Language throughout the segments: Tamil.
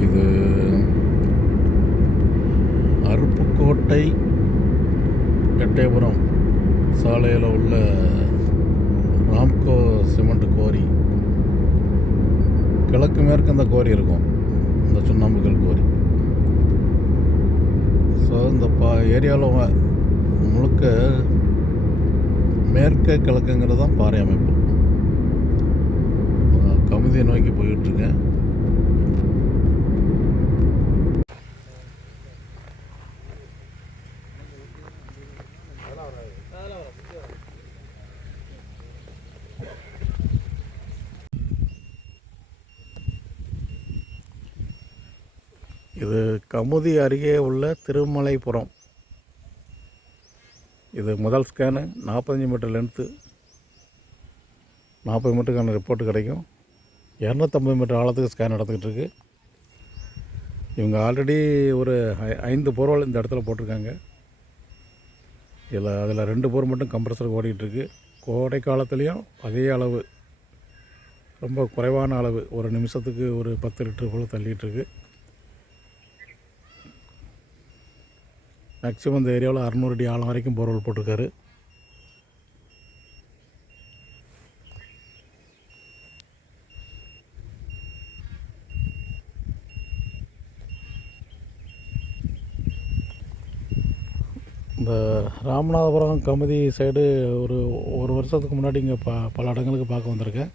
இது அருப்புக்கோட்டை எட்டயபுரம் சாலையில் உள்ள ராம்கோ சிமெண்ட் கோரி. கிழக்கு மேற்கு அந்த கோரி இருக்கும். இந்த சுண்ணாம்புகள் கோரி. ஸோ இந்த பா ஏரியாவில் முழுக்க மேற்க கிழக்குங்கிறது தான் பாறை அமைப்பு. அஹ் கமுதியை நோக்கி போயிட்டுருக்கேன் இது கமுதி அருகே உள்ள திருமலைபுரம். இது முதல் ஸ்கேனு நாற்பத்தஞ்சு மீட்டர் லென்த்து நாற்பது மீட்டருக்கான ரிப்போர்ட் கிடைக்கும். இரநூத்தம்பது மீட்டர் ஆழத்துக்கு ஸ்கேன் நடந்துக்கிட்டு இருக்கு இவங்க ஆல்ரெடி ஒரு ஐ- ஐந்து போர்வால் இந்த இடத்துல போட்டிருக்காங்க. இதில் அதில் ரெண்டு போர் மட்டும் கம்ப்ரஸர் ஓடிக்கிட்டுருக்கு. கோடை காலத்துலேயும் அதே அளவு ரொம்ப குறைவான அளவு ஒரு நிமிஷத்துக்கு ஒரு பத்து லிட்டர் போல் தள்ளிகிட்ருக்கு மேக்ஸிமம் இந்த ஏரியாவில் அறநூறு அடி ஆழம் வரைக்கும் போர்வெல் போட்டிருக்காரு. இந்த ராமநாதபுரம் கமுதி சைடு ஒரு ஒரு வருஷத்துக்கு முன்னாடி இங்கே ப பல இடங்களுக்கு பார்க்க வந்திருக்கேன்.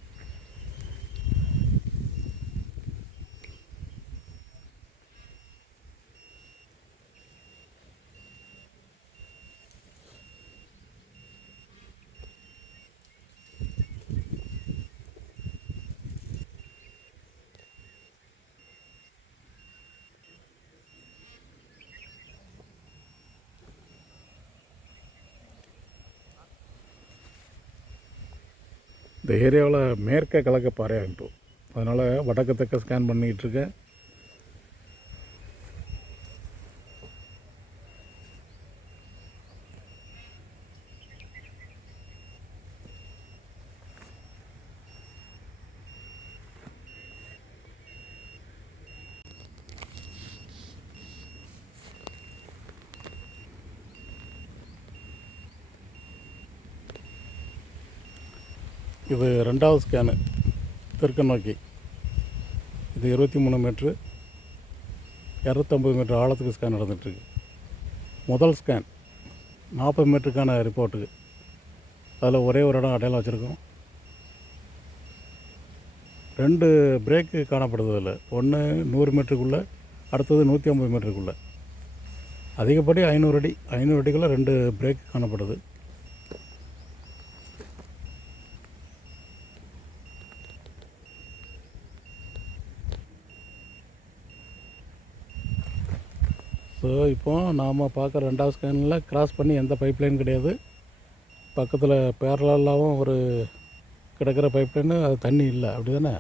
இந்த ஏரியாவில் மேற்க கிழக்க பாறையாகட்டும் அதனால் வடக்கு தெற்க ஸ்கேன் பண்ணிக்கிட்டு இருக்கேன் இது ரெண்டாவது ஸ்கேனு தெற்கு நோக்கி. இது இருபத்தி மூணு மீட்ரு இரநூத்தம்பது மீட்ரு ஆழத்துக்கு ஸ்கேன் நடந்துகிட்ருக்கு முதல் ஸ்கேன் நாற்பது மீட்டருக்கான ரிப்போர்ட்டுக்கு அதில் ஒரே ஒரு இடம் அடையாளம் வச்சுருக்கோம். ரெண்டு பிரேக்கு காணப்படுது அதில் ஒன்று நூறு மீட்டருக்குள்ளே அடுத்தது நூற்றி ஐம்பது மீட்டருக்குள்ளே அதிகப்படி ஐநூறு அடி ஐநூறு அடிக்குள்ளே ரெண்டு பிரேக் காணப்படுது. ஸோ இப்போ நாம் பார்க்குற ரெண்டாவது ஸ்கேனில் கிராஸ் பண்ணி எந்த பைப் லைன் கிடையாது. பக்கத்தில் பேரலாகவும் ஒரு கிடக்கிற பைப் லைனு அது தண்ணி இல்லை. அப்படி தானே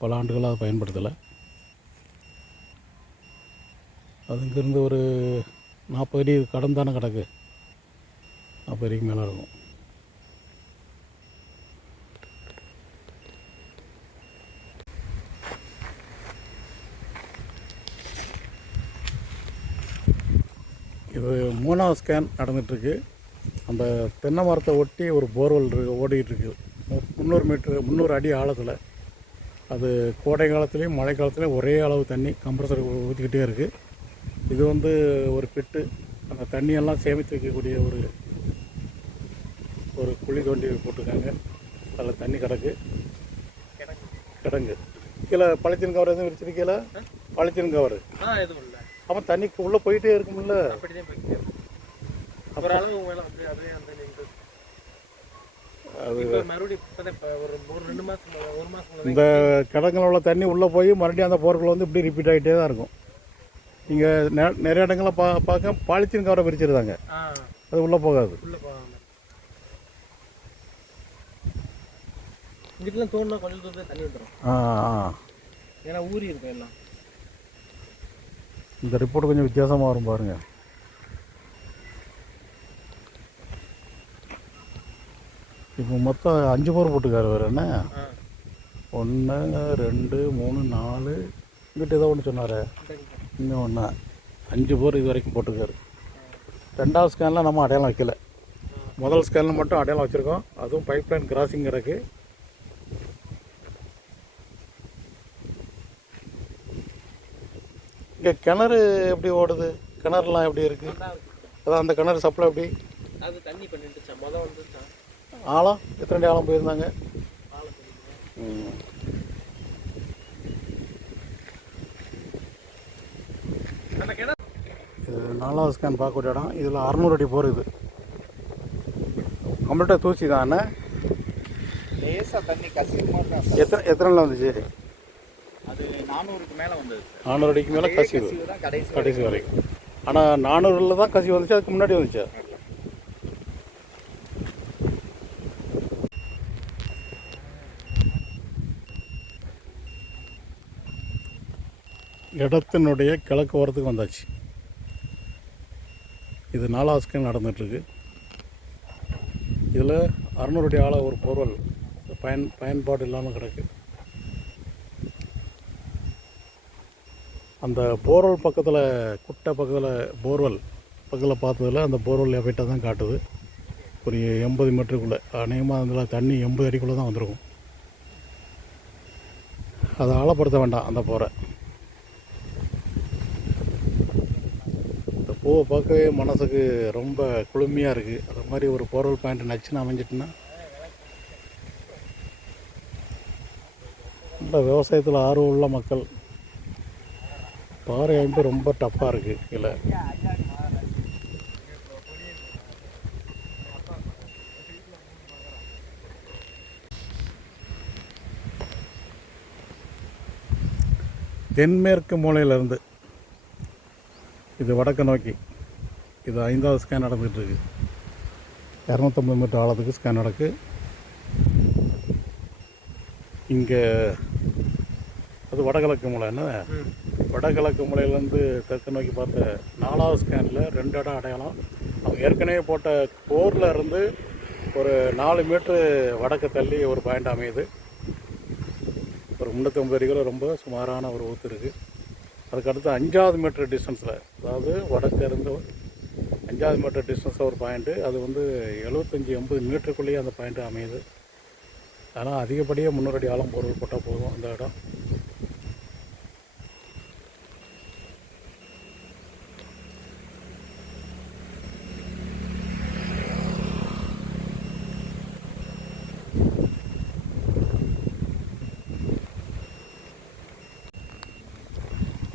பல ஆண்டுகளாக அதை பயன்படுத்தலை. அது இங்கேருந்து ஒரு நாற்பது அடி கடந்தானே கிடக்கு. நாற்பது அடிக்கு மேலே இருக்கும். இது மூணாவது ஸ்கேன் நடந்துகிட்ருக்கு அந்த தென்னை மரத்தை ஒட்டி ஒரு போர்வெல் இருக்கு ஓடிக்கிட்டு இருக்கு மு- முந்நூறு மீட்ரு முந்நூறு அடி ஆழத்தில். அது கோடை காலத்துலேயும் மழை காலத்துலேயும் ஒரே அளவு தண்ணி கம்ப்ரஸர் ஊற்றிக்கிட்டே இருக்குது இது வந்து ஒரு பிட்டு. அந்த தண்ணியெல்லாம் சேமித்து வைக்கக்கூடிய ஒரு ஒரு குழி தோண்டி போட்டிருக்காங்க. அதில் தண்ணி கிடக்கு. கிடங்கு. கீழே பளிச்சின் கவர் எதுவும் விரிச்சிருக்கீல பளிச்சின் கவர். அப்போ தண்ணிக்கு உள்ளே போயிட்டே இருக்கும்ல. இந்த கிடங்குல உள்ள தண்ணி உள்ளே போய் மறுபடியும் அந்த போர்க்குள்ள வந்து இப்படி ரிப்பீட் ஆகிட்டே தான் இருக்கும். இங்கே நிறைய இடங்களில் பா பார்க்க பாலித்தீன் கவரை விரிச்சிருந்தாங்க அது உள்ளே போகாது. உள்ளே போகாம. இங்கிட்டலாம் தோணுனா கொஞ்சம் தூரத்தில் தண்ணி வந்துடும் ஆ ஆ. ஏன்னா ஊறி இருக்கும் எல்லாம். இந்த ரிப்போர்ட் கொஞ்சம் வித்தியாசமாக வரும் பாருங்க. இப்போ மொத்தம் அஞ்சு போர் போட்டுக்காரு வேறு என்ன? ஒன்று ரெண்டு மூணு நாலு. இங்கிட்ட ஏதோ ஒன்று சொன்னார். இன்னும் ஒன்று அஞ்சு போர் இது வரைக்கும் போட்டிருக்காரு ரெண்டாவது ஸ்கேனில் நம்ம அடையாளம் வைக்கல. முதல் ஸ்கேனில் மட்டும் அடையாளம் வச்சுருக்கோம். அதுவும் பைப் லைன் கிராசிங் இருக்குது இங்கே கிணறு எப்படி ஓடுது? கிணறுலாம் எப்படி இருக்குது அதான் அந்த கிணறு சப்ளை எப்படி? அது தண்ணி பண்ணிட்டுச்சா மொதல் வந்துச்சா ஆழம்? எத்தனை ஆழம் போயிருந்தாங்க? இது நாலாவது ஸ்கேன் பார்க்கக்கூடிய இடம். இதில் அறநூறு அடி போர் இது. கம்ப்ளீட்டாக தூசி தான் எத்தனை எத்தனை நாள் வந்துச்சு அது நானூறுக்கு மேல வந்தது சார் நானூறு அடிக்கு மேலே கசிவு. கடைசி வரைக்கும். ஆனால் நானூறில் தான் கசிவு வந்துச்சு அதுக்கு முன்னாடி வந்துச்சு? இடத்தினுடைய கிழக்கு ஓரத்துக்கு வந்தாச்சு. இது நாலாவது ஸ்கேன் நடந்துகிட்ருக்கு இதில் அறநூறு அடி ஆழ ஒரு பொருள் பயன் பயன்பாடு இல்லாமல் கிடக்கு. அந்த போர்வெல் பக்கத்தில் குட்டை பக்கத்தில் போர்வெல் பக்கத்தில் பார்த்ததுல அந்த போர்வெல் எஃபெக்டாக தான் காட்டுது. ஒரு எண்பது மீட்டருக்குள்ளே அநேகமாக அதில் தண்ணி எண்பது அடிக்குள்ளே தான் வந்திருக்கும். அதை ஆழப்படுத்த வேண்டாம் அந்த போரை. இந்த பூவை பார்க்கவே மனசுக்கு ரொம்ப குளுமையாக இருக்குது அது மாதிரி ஒரு போர்வல் பாயிண்ட் நச்சுன்னு அமைஞ்சிட்டுன்னா நல்ல விவசாயத்தில் ஆர்வம் உள்ள மக்கள். பாறை அமைப்பு ரொம்ப டஃப்பாக இருக்குது கீழே தென்மேற்கு மூலையிலேருந்து இது வடக்கு நோக்கி. இது ஐந்தாவது ஸ்கேன் நடந்துகிட்ருக்கு இரநூத்தம்பது மீட்டர் ஆழத்துக்கு ஸ்கேன் நடக்கு. இங்கே அது வடகிழக்கு மூலம் என்ன? வடகிழக்கு மூலையிலேருந்து தெற்கு நோக்கி பார்த்த நாலாவது ஸ்கேனில் ரெண்டு இடம் அடையாளம். அவங்க ஏற்கனவே போட்ட கோரில் இருந்து ஒரு நாலு மீட்ரு வடக்கு தள்ளி ஒரு பாயிண்ட் அமையுது. ஒரு முந்நூற்றம்பது அடிகளை ரொம்ப சுமாரான ஒரு ஊத்து இருக்குது அதுக்கடுத்து அஞ்சாவது மீட்டர் டிஸ்டன்ஸில் அதாவது வடக்கு இருந்து அஞ்சாவது மீட்டர் டிஸ்டன்ஸில் ஒரு பாயிண்ட்டு அது வந்து எழுபத்தஞ்சி எண்பது மீட்டருக்குள்ளேயே அந்த பாயிண்ட்டு அமையுது. ஆனால் அதிகப்படியாக முன்னூறு அடி ஆழம் பொருள் போட்டால் போதும் அந்த இடம்.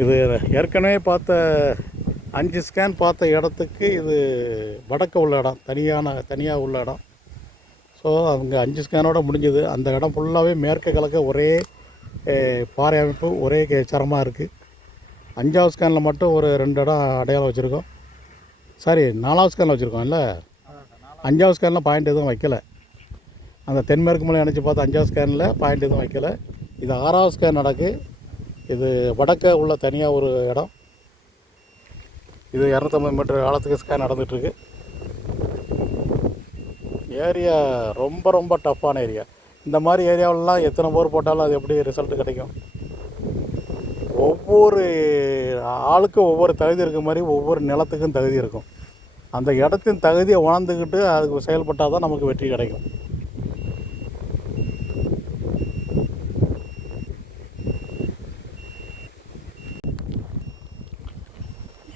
இது ஏற்கனவே பார்த்த அஞ்சு ஸ்கேன் பார்த்த இடத்துக்கு இது வடக்க உள்ள இடம் தனியான தனியாக உள்ள இடம். ஸோ அவங்க அஞ்சு ஸ்கேனோட முடிஞ்சது. அந்த இடம் ஃபுல்லாகவே மேற்க கிழக்க ஒரே பாறை அமைப்பு ஒரே சரமாக இருக்குது அஞ்சாவது ஸ்கேனில் மட்டும் ஒரு ரெண்டு இடம் அடையாளம் வச்சுருக்கோம். சாரி நாலாவது ஸ்கேனில் வச்சுருக்கோம் இல்லை? அஞ்சாவது ஸ்கேனில் பாயிண்ட் எதுவும் வைக்கல. அந்த தென்மேற்கு மலை அணைச்சி பார்த்து அஞ்சாவது ஸ்கேனில் பாயிண்ட் எதுவும் வைக்கல. இது ஆறாவது ஸ்கேன் நடக்கு. இது வடக்க உள்ள தனியாக ஒரு இடம். இது இரநூத்தம்பது மீட்டர் ஆழத்துக்கு ஸ்கேன் நடந்துகிட்ருக்கு ஏரியா ரொம்ப ரொம்ப டஃப்பான ஏரியா இந்த மாதிரி ஏரியாவிலலாம் எத்தனை போர் போட்டாலும் அது எப்படி ரிசல்ட் கிடைக்கும்? ஒவ்வொரு ஆளுக்கும் ஒவ்வொரு தகுதி இருக்க மாதிரி ஒவ்வொரு நிலத்துக்கும் தகுதி இருக்கும். அந்த இடத்தின் தகுதியை உணர்ந்துக்கிட்டு அதுக்கு செயல்பட்டால் தான் நமக்கு வெற்றி கிடைக்கும்.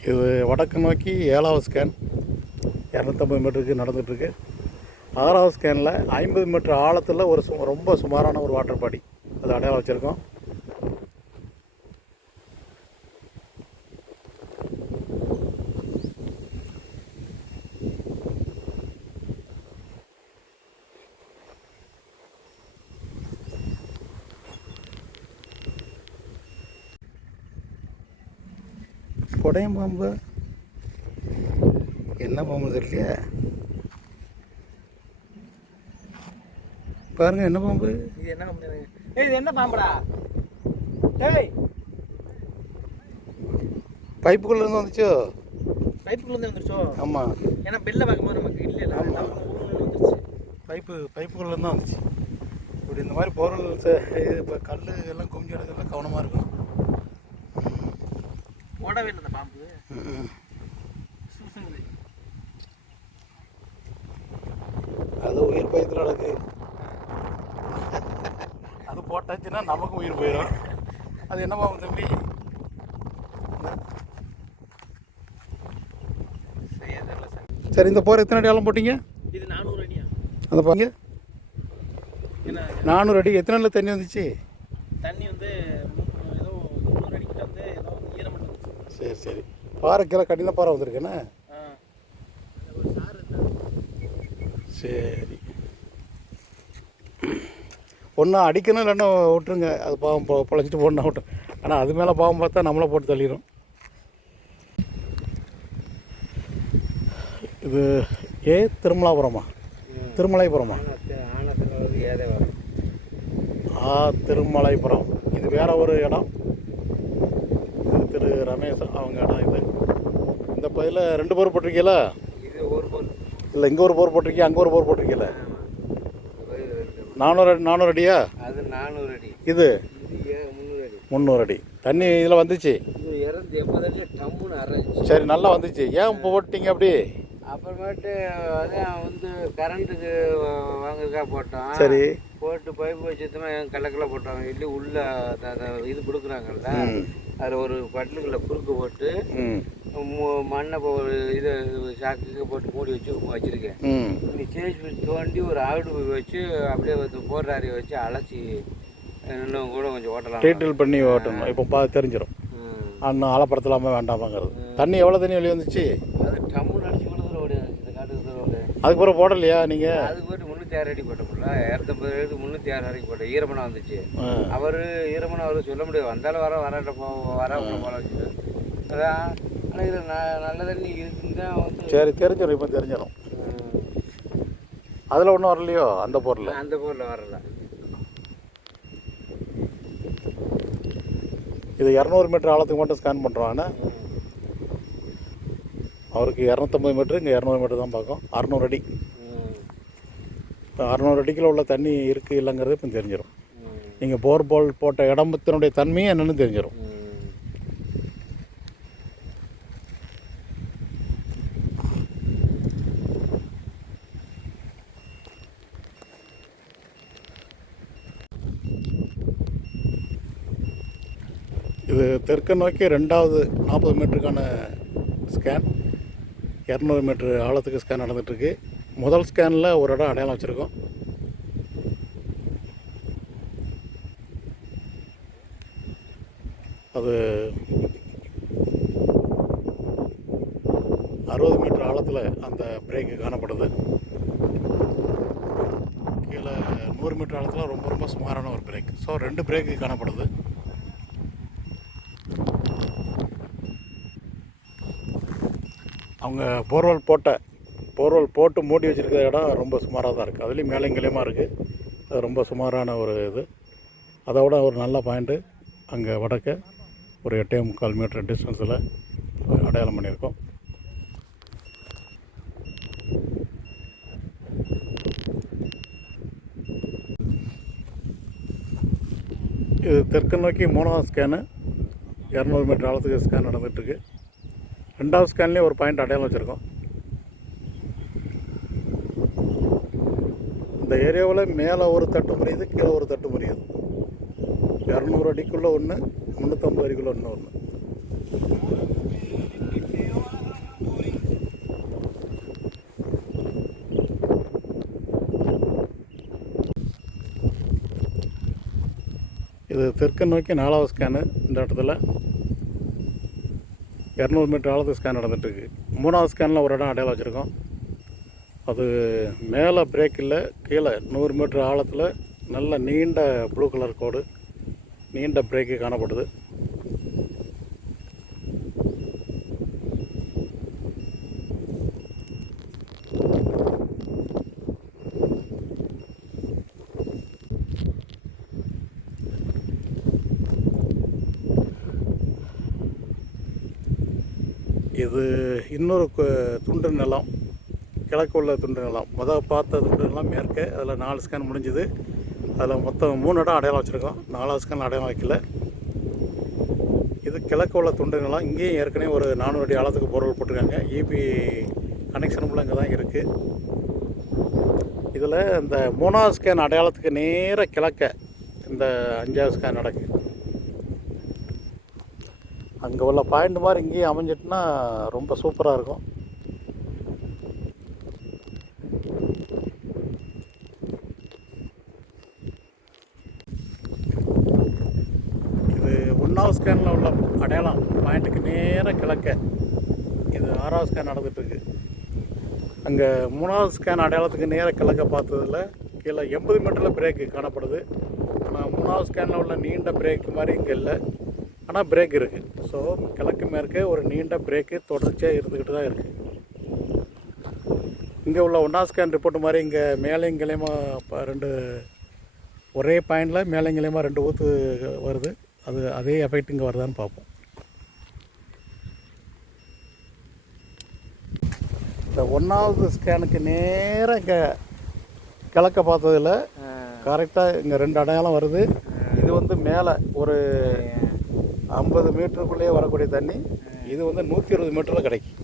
இது வடக்கு நோக்கி ஏழாவது ஸ்கேன் இரநூத்தம்பது மீட்டருக்கு நடந்துகிட்ருக்கு ஆறாவது ஸ்கேனில் ஐம்பது மீட்டர் ஆழத்தில் ஒரு சு ரொம்ப சுமாரான ஒரு வாட்டர் பாடி அது அடையாளம் வச்சுருக்கோம். கொடையம் பாம்பு என்ன பாம்பு தெரியலையே? பாருங்க என்ன பாம்பு? இது என்ன கம்பெனி ஏய் இது என்ன பாம்படா? டேய்! பைப்புக்குள்ள இருந்து வந்துச்சோ? பைப்புக்குள்ள இருந்து வந்துருச்சோ? ஆமாம் ஏன்னா பெல்ல பார்க்கும்போது நமக்கு இல்ல இல்ல. ஆமா. வந்துருச்சு. பைப்பு பைப்புக்குள்ள இருந்து தான் வந்துச்சு. இப்படி இந்த மாதிரி பொருள் இப்போ கல் எல்லாம் குஞ்சு எடுக்கிறதுல கவனமாக இருக்கணும். ஓடவே இல்லை இந்த பாம்பு அது உயிர் பயத்தில் நடக்கு அது போட்டாச்சுன்னா நமக்கும் உயிர் போயிடும். அது என்ன பாவம் தம்பி? சார். இந்த போர் எத்தனை அடி ஆழம் போட்டீங்க? இது நானூறு அடியா? அந்த பாருங்க என்ன? நானூறு அடி. எத்தனை நாளில் தண்ணி வந்துச்சு தண்ணி வந்து மு- ஏதோ முந்நூறு அடிக்கிட்ட வந்து ஏதோ ஈரமட்டம் வந்துச்சு. சரி சரி பாறை கீழே கடின பாறை வந்திருக்கேண்ணே சரி. ஒன்றா அடிக்கணும் இல்லைன்னா விட்டுருங்க. அது பாவம் பொ பொழைச்சிட்டு போடணும் விட்டு. ஆனால் அது மேலே பாவம் பார்த்தா நம்மளை போட்டு தள்ளிடும் இது ஏ திருமலாபுரமா? திருமலைபுரமா? ஆ திருமலைபுரம். இது வேற ஒரு இடம். ரமேஷ் அவங்க இடம் இது. இந்த பகுதியில் ரெண்டு போர் போட்டிருக்கீங்களா இது ஒரு பொருள் இல்லை இங்கே ஒரு போர் போட்டிருக்கீங்க அங்கே ஒரு போர் போட்டிருக்கீங்களா நானூறு அடி நானூறு அடியா? அது நானூறு அடி. இது? முந்நூறு அடி. தண்ணி இதில் வந்துச்சு? சரி நல்லா வந்துச்சு. ஏன் போட்டீங்க அப்படி? அப்புறமேட்டு அதான் வந்து கரண்ட்டுக்கு வாங்குறதுக்கா போட்டோம் சரி. போட்டு பைப் வச்சுட்டுமா கலக்கல போட்டோம் இல்லை உள்ள இது கொடுக்குறாங்கல்ல. அதில் ஒரு பட்லுக்குள்ள குறுக்கு போட்டு மண்ணை இது சாக்குக்கு போட்டு மூடி வச்சு வச்சுருக்கேன். நீ பண்ணி தோண்டி ஒரு ஆடு வச்சு அப்படியே வந்து போடுறாரியை வச்சு அலசி இன்னும் கூட கொஞ்சம் ஓட்டலாம். டீட்டெயில் பண்ணி ஓட்டணும். இப்போ பா தெரிஞ்சிடும். அண்ணன் ஆழப்படுத்தலாமா வேண்டாமாங்கிறது. தண்ணி எவ்வளோ தண்ணி வெளியே வந்துச்சு? அது டம்முன்னு அடிச்சு கூட தூரம் ஓடி இந்த காட்டுக்கு தூரம் ஓடி அதுக்கு பிறகு போடலையா நீங்கள் அதுக்கு முந்நூற்றி ஆறு அடி போட்டோம்ல இரநூத்தம்பது அடி முந்நூற்றி ஆறு அடிக்கு போட்டோம் ஈரமணம் வந்துச்சு. அவர் ஈரமணம் அவர் சொல்ல முடியாது. வந்தாலும் வர வராட்ட போ வர போல வச்சுட்டு. அதான் ஆனால் இதில் ந நல்ல தண்ணி இருக்குன்னு தான் சரி தெரிஞ்சிடும் இப்போ தெரிஞ்சிடும். அதில் ஒன்றும் வரலையோ அந்த பொருள் அந்த பொருள் வரல. இது இரநூறு மீட்டர் ஆழத்துக்கு மட்டும் ஸ்கேன் பண்ணுறோம் அவருக்கு இரநூத்தம்பது மீட்ரு இங்கே இரநூறு மீட்டர் தான் பார்க்கும். அறநூறு அடி. இப்போ அறநூறு அடிக்கில் உள்ள தண்ணி இருக்குது இல்லைங்கிறது இப்போ தெரிஞ்சிடும் நீங்கள் போர் போல் போட்ட இடம்பத்தினுடைய தன்மையும் என்னென்னு தெரிஞ்சிடும் இது தெற்கு நோக்கி ரெண்டாவது நாற்பது மீட்டருக்கான ஸ்கேன் இரநூறு மீட்ரு ஆழத்துக்கு ஸ்கேன் நடந்துகிட்ருக்கு முதல் ஸ்கேனில் ஒரு இடம் அடையாளம் வச்சுருக்கோம். அது அறுபது மீட்டர் ஆழத்தில் அந்த பிரேக்கு காணப்படுது. கீழே நூறு மீட்டர் ஆழத்தில் ரொம்ப ரொம்ப சுமாரான ஒரு பிரேக் ஸோ ரெண்டு பிரேக்கு காணப்படுது. அவங்க போர்வெல் போட்ட போர்வல் போட்டு மூடி வச்சுருக்க இடம் ரொம்ப சுமாராக தான் இருக்குது அதுலேயும் மேலே கிளையமாக இருக்குது அது ரொம்ப சுமாரான ஒரு இது. அதோட ஒரு நல்ல பாயிண்ட்டு அங்கே வடக்க ஒரு எட்டே முக்கால் மீட்டர் டிஸ்டன்ஸில் அடையாளம் பண்ணியிருக்கோம். இது தெற்கு நோக்கி மூணாவது ஸ்கேனு இரநூறு மீட்டர் ஆழத்துக்கு ஸ்கேன் நடந்துகிட்ருக்கு ரெண்டாவது ஸ்கேன்லேயும் ஒரு பாயிண்ட் அடையாளம் வச்சுருக்கோம். இந்த ஏரியாவில் மேலே ஒரு தட்டு முறியுது கீழே ஒரு தட்டு முறியுது. இரநூறு அடிக்குள்ளே ஒன்று முந்நூற்றம்பது அடிக்குள்ளே ஒன்று ஒன்று இது தெற்கு நோக்கி நாலாவது ஸ்கேனு இந்த இடத்துல. இரநூறு மீட்டர் ஆழத்து ஸ்கேன் நடந்துட்டுருக்கு. மூணாவது ஸ்கேனில் ஒரு இடம் அடையாளம் வச்சுருக்கோம். அது மேலே பிரேக்கில் கீழே நூறு மீட்டர் ஆழத்தில் நல்ல நீண்ட ப்ளூ கலர் கோடு நீண்ட பிரேக்கு காணப்படுது. இது இன்னொரு துண்டு நிலம். கிழக்கு உள்ள துண்டு முதல் பார்த்த துண்டு நிலம் மேற்கே அதில் நாலு ஸ்கேன் முடிஞ்சுது. அதில் மொத்தம் மூணு இடம் அடையாளம் வச்சுருக்கோம். நாலாவது ஸ்கேன் அடையாளம் வைக்கல. இது கிழக்கு உள்ள துண்டுங்களாம் இங்கேயும் ஏற்கனவே ஒரு நானூறு அடி ஆழத்துக்கு பொருள் போட்டிருக்காங்க. இபி கனெக்ஷனும் இங்கே தான் இருக்குது இதில் இந்த மூணாவது ஸ்கேன் அடையாளத்துக்கு நேராக கிழக்க இந்த அஞ்சாவது ஸ்கேன் நடக்கு. அங்கே உள்ள பாயிண்ட் மாதிரி இங்கேயும் அமைஞ்சிட்டுனா ரொம்ப சூப்பராக இருக்கும் இது ஒன்றாவது ஸ்கேனில் உள்ள அடையாளம் பாயிண்ட்டுக்கு நேராக கிழக்க இது ஆறாவது ஸ்கேன் நடந்துகிட்ருக்கு. அங்கே மூணாவது ஸ்கேன் அடையாளத்துக்கு நேராக கிழக்க பார்த்ததுல கீழே எண்பது மீட்டரில் பிரேக்கு காணப்படுது. ஆனால் மூணாவது ஸ்கேனில் உள்ள நீண்ட பிரேக் மாதிரி இங்கே இல்லை. ஆனால் பிரேக் இருக்குது ஸோ கிழக்கு மேற்கே ஒரு நீண்ட பிரேக்கு தொடர்ச்சியாக இருந்துக்கிட்டு தான் இருக்குது இங்கே உள்ள ஒன்றாவது ஸ்கேன் ரிப்போர்ட் மாதிரி இங்கே மேலேயும் கிளையமா இப்போ ரெண்டு ஒரே பாயிண்டில் மேலேயும் கிளையமா ரெண்டு ஊற்று வருது. அது அதே எஃபெக்ட் இங்கே வருதான்னு பார்ப்போம். ஒன்றாவது ஸ்கேனுக்கு நேராக இங்கே கிழக்க பார்த்ததில் கரெக்டாக இங்கே ரெண்டு அடையாளம் வருது. இது வந்து மேலே ஒரு ஐம்பது மீட்டருக்குள்ளேயே வரக்கூடிய தண்ணி. இது வந்து நூற்றி இருபது மீட்டரில் கிடைக்கும்.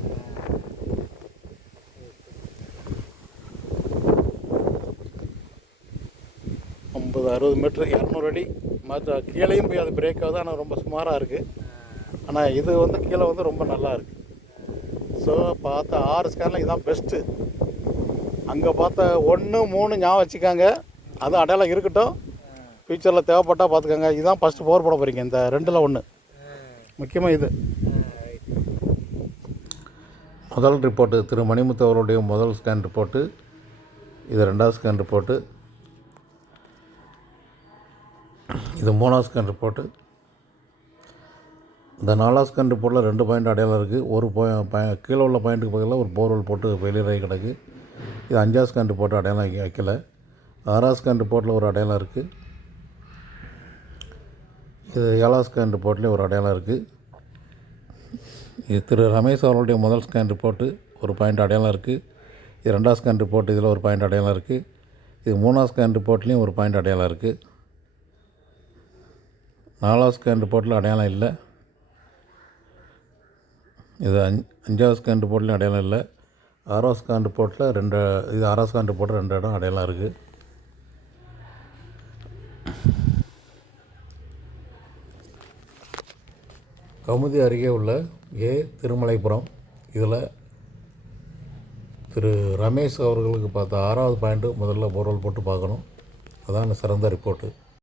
ஐம்பது அறுபது மீட்டர் இரநூறு அடி. மற்ற கீழேயும் போய் அது பிரேக் ஆகுது. ஆனால் ரொம்ப சுமாராக இருக்குது ஆனால் இது வந்து கீழே வந்து ரொம்ப நல்லா இருக்குது ஸோ பார்த்த ஆறு ஸ்கேனில் இதுதான் பெஸ்ட்டு அங்கே பார்த்த ஒன்று மூணு ஞாபகம் வச்சுக்காங்க. அது அடையாளம் இருக்கட்டும். ஃப்யூச்சரில் தேவைப்பட்டால் பார்த்துக்கோங்க. இதுதான் ஃபஸ்ட்டு போர் போட போகிறீங்க இந்த ரெண்டில் ஒன்று முக்கியமாக இது. முதல் ரிப்போர்ட்டு திரு மணிமுத்து அவருடைய முதல் ஸ்கேன் ரிப்போர்ட்டு இது ரெண்டாவது ஸ்கேன் ரிப்போர்ட்டு இது மூணாவது ஸ்கேன் ரிப்போர்ட்டு இந்த நாலாவது ஸ்கேன் ரிப்போர்ட்டில் ரெண்டு பாயிண்ட் அடையாளம் இருக்குது ஒரு பாய் கீழே உள்ள பாயிண்ட்டுக்கு பக்கத்தில் ஒரு போர்வெல் போட்டு ஃபெயிலியர் ஆகி கிடக்கு. இது அஞ்சாவது ஸ்கேன் ரிப்போர்ட் அடையாளம் வைக்க- வைக்கல. ஆறாவது ஸ்கேன் ரிப்போர்ட்டில் ஒரு அடையாளம் இருக்குது இது ஏழாவது ஸ்கேன் ரிப்போர்ட்லேயும் ஒரு அடையாளம் இருக்குது இது திரு ரமேஷ் அவர்களுடைய முதல் ஸ்கேன் ரிப்போர்ட்டு ஒரு பாயிண்ட் அடையாளம் இருக்குது இது ரெண்டாவது ஸ்கேன் ரிப்போர்ட் இதில் ஒரு பாயிண்ட் அடையாளம் இருக்குது இது மூணாவது ஸ்கேன் ரிப்போர்ட்லேயும் ஒரு பாயிண்ட் அடையாளம் இருக்குது நாலாவது ஸ்கேன் ரிப்போர்ட்டில் அடையாளம் இல்லை. இது அஞ் அஞ்சாவது ஸ்கேன் ரிப்போர்ட்லேயும் அடையாளம் இல்லை. ஆறாவது ஸ்கேன் ரிப்போர்ட்டில் ரெண்டு இது ஆறாவது ஸ்கேன் ரிப்போர்ட்டில் ரெண்டு இடம் அடையாளம் இருக்குது கமுதி அருகே உள்ள ஏ திருமலைபுரம். இதில் திரு ரமேஷ் அவர்களுக்கு பார்த்த ஆறாவது பாயிண்ட்டு முதல்ல போர்வல் போட்டு பார்க்கணும். அதான் சிறந்த ரிப்போர்ட்டு